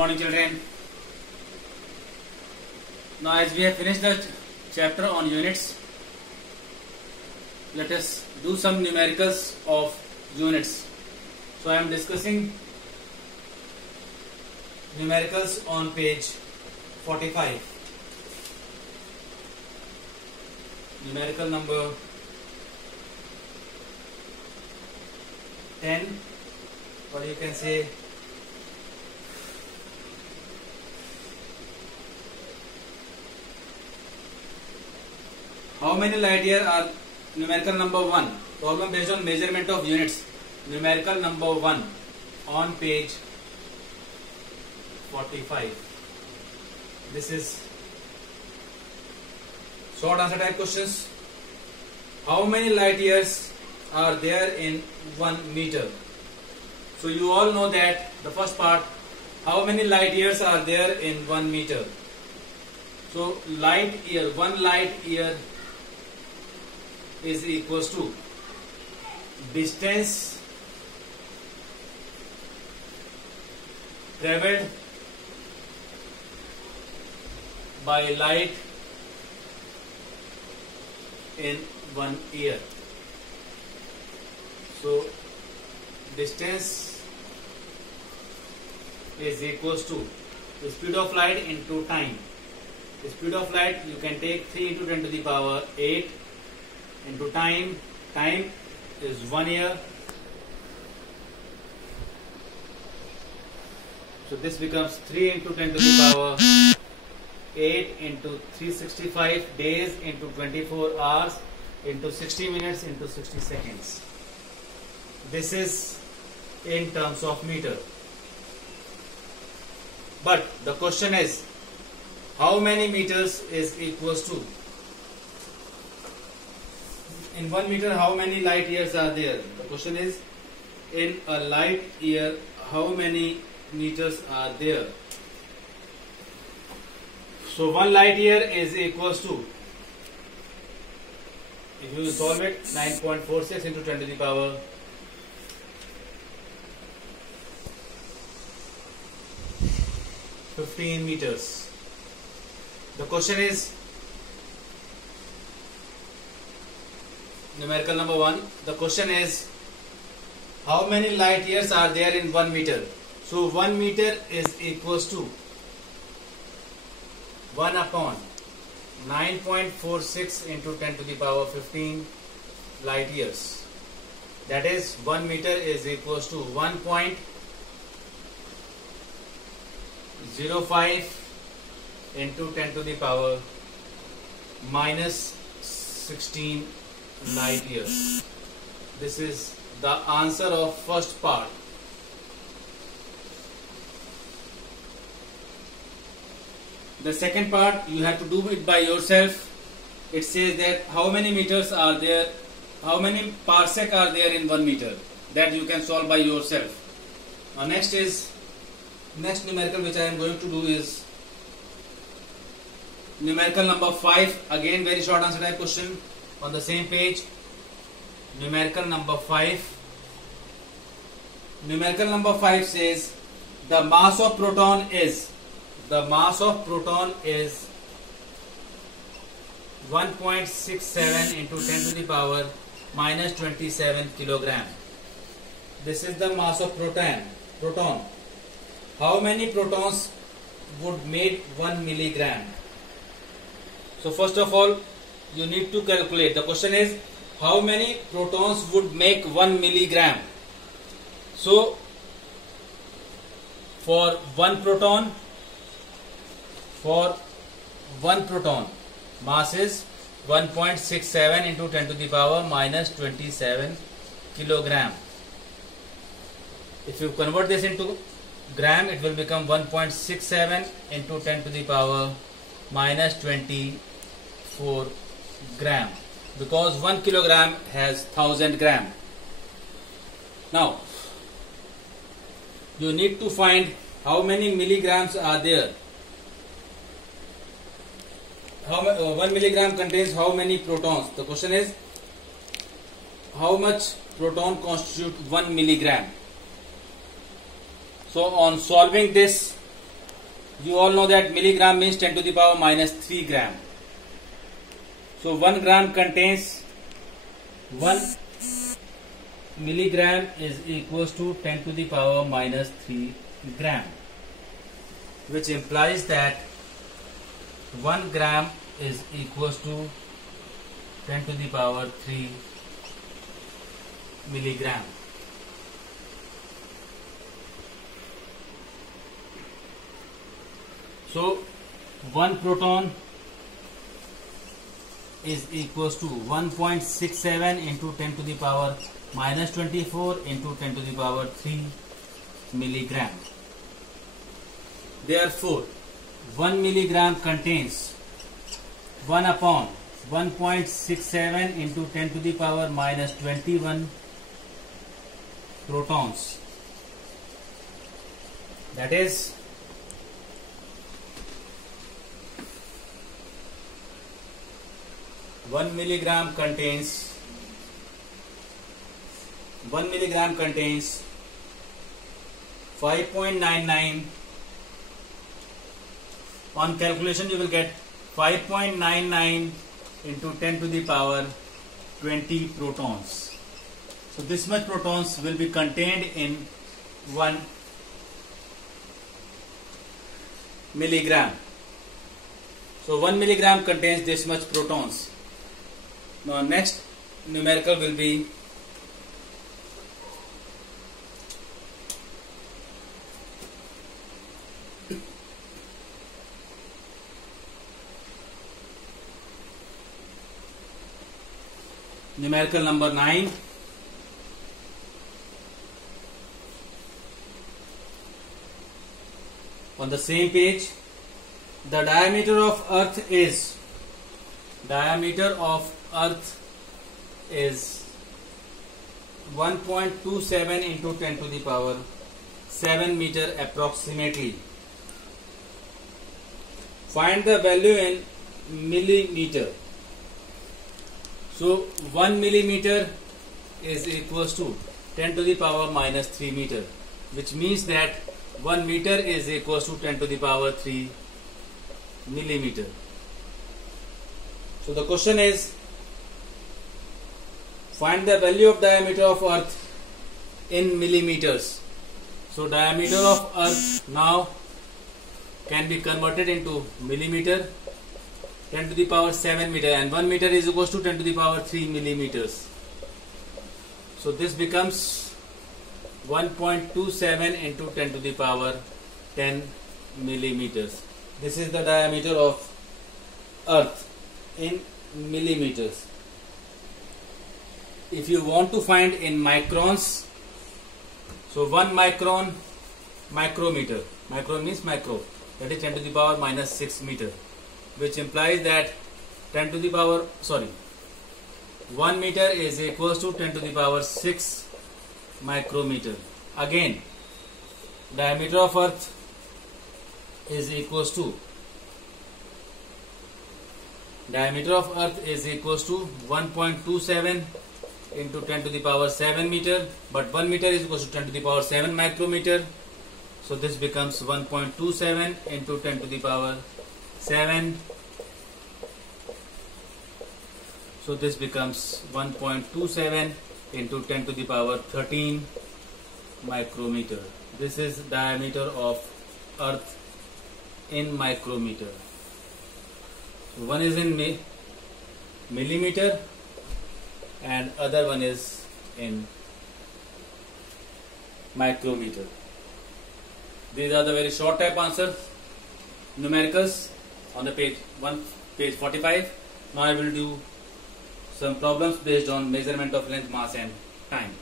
morning, children. Now, as we have finished the chapter on units, let us do some numericals of units. So, I am discussing numericals on page 45. Numerical number 10, or you can say how many light years are numerical number 1. Problem based on measurement of units. Numerical number 1 on page 45. This is short answer type questions. How many light years are there in 1 meter? So you all know that the first part, how many light years are there in 1 meter? So light year, 1 light year is equals to distance traveled by light in 1 year. So distance is equals to the speed of light into time. The speed of light you can take 3 into 10 to the power 8 into time. Time is 1 year. So this becomes 3 into 10 to the power 8 into 365 days into 24 hours into 60 minutes into 60 seconds. This is in terms of meter. But the question is, how many meters is equals to? In 1 meter, how many light years are there? The question is, in a light year, how many meters are there? So 1 light year is equals to, if you solve it, 9.46 into 10 to the power 15 meters. The question is, numerical number 1, the question is, how many light years are there in 1 meter? So 1 meter is equals to 1 upon 9.46 into 10 to the power 15 light years. That is 1 meter is equals to 1.05 into 10 to the power minus 16 light years. This is the answer of first part. The second part you have to do it by yourself. It says that how many meters are there, how many parsec are there in 1 meter. That you can solve by yourself. Now next numerical which I am going to do is numerical number 5. Again very short answer type question on the same page. Numerical number 5. Numerical number 5 says the mass of proton is 1.67 into 10 to the power minus 27 kilogram. This is the mass of proton. How many protons would make 1 milligram? So first of all, you need to calculate. The question is, how many protons would make 1 milligram? So for one proton, mass is 1.67 into 10 to the power minus 27 kilogram. If you convert this into gram, it will become 1.67 into 10 to the power minus 24 gram, because 1 kilogram has 1000 gram. Now you need to find how many milligrams are there. 1 milligram contains how many protons? The question is, how much proton constitute 1 milligram? So on solving this, You all know that milligram means 10 to the power minus 3 gram. So 1 gram contains 1 milligram is equals to 10 to the power minus 3 gram, which implies that 1 gram is equals to 10 to the power 3 milligram. So 1 proton is equals to 1.67 into 10 to the power minus 24 into 10 to the power 3 milligram. Therefore, 1 milligram contains 1 upon 1.67 into 10 to the power minus 21 protons. That is 1 milligram contains 5.99. On calculation you will get 5.99 into 10 to the power 20 protons. So this much protons will be contained in 1 milligram. So 1 milligram contains this much protons. Now next numerical will be numerical number 9. On the same page, the diameter of Earth is 1.27 into 10 to the power 7 meter approximately. Find the value in millimeter. So 1 millimeter is equals to 10 to the power minus 3 meter, which means that 1 meter is equals to 10 to the power 3 millimeter. So the question is, find the value of diameter of Earth in millimeters. So diameter of Earth now can be converted into millimeter, 10 to the power 7 meter, and 1 meter is equals to 10 to the power 3 millimeters. So this becomes 1.27 into 10 to the power 10 millimeters. This is the diameter of Earth in millimeters. If you want to find in microns, so 1 micron, micrometer. Micron means micro. That is 10 to the power minus 6 meter, which implies that 1 meter is equals to 10 to the power 6 micrometer. Again, diameter of Earth is equals to 1.27 into 10 to the power 7 meter, but 1 meter is equals to 10 to the power 7 micrometer. So this becomes 1.27 into 10 to the power 7. So this becomes 1.27 into 10 to the power 13 micrometer. This is diameter of Earth in micrometer. So one is in millimeter and other one is in micrometer. These are the very short type answers, numericals on the page 45. Now I will do some problems based on measurement of length, mass and time.